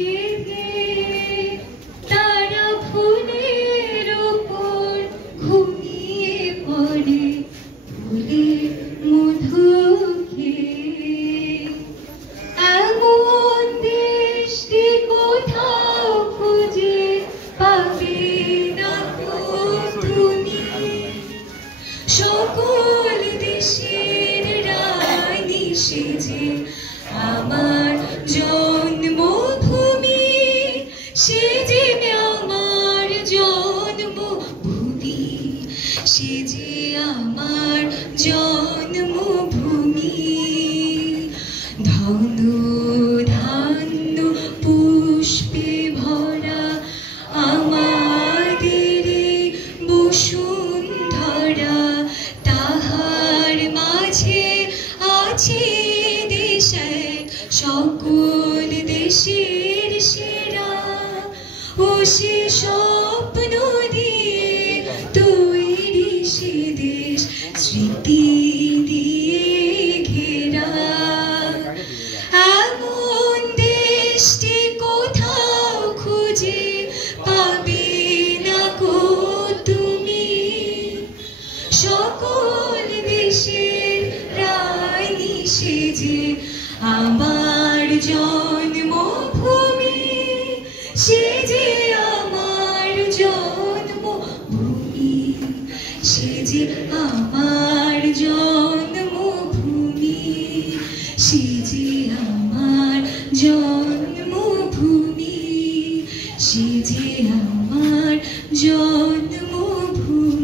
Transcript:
জেগে তারা ফুলের উপর ঘুমিয়ে পড়ে ফুলের মধু খেয়ে। এমন দেশটি কোথাও খুঁজে পাবে না গো তুমি। সকল দেশের রানী সেজে আমার জন্মভূমি, সেজে আমার জন্মভূমি, সেজে আমার জন্মভূমি। ধন ধান্য পুষ্পে ভরা আমাদের বসুন্ধরা, তাহার মাঝে আছে দেশ এক সকল দেশের সেরা। ও সে স্বপ্ন দিয়ে তৈরি সে দেশ স্মৃতি দিয়ে ঘেরা। এমন দেশটি কোথাও খুঁজে পাবে না গো তুমি। সকল দেশের রানী সেজে আমার জন্মভূমি, সেজে আমার জন্মভূমি, সেজে আমার জন্মভূমি, সেজে আমার জন্মভূমি, সেজে আমার জন্মভূমি।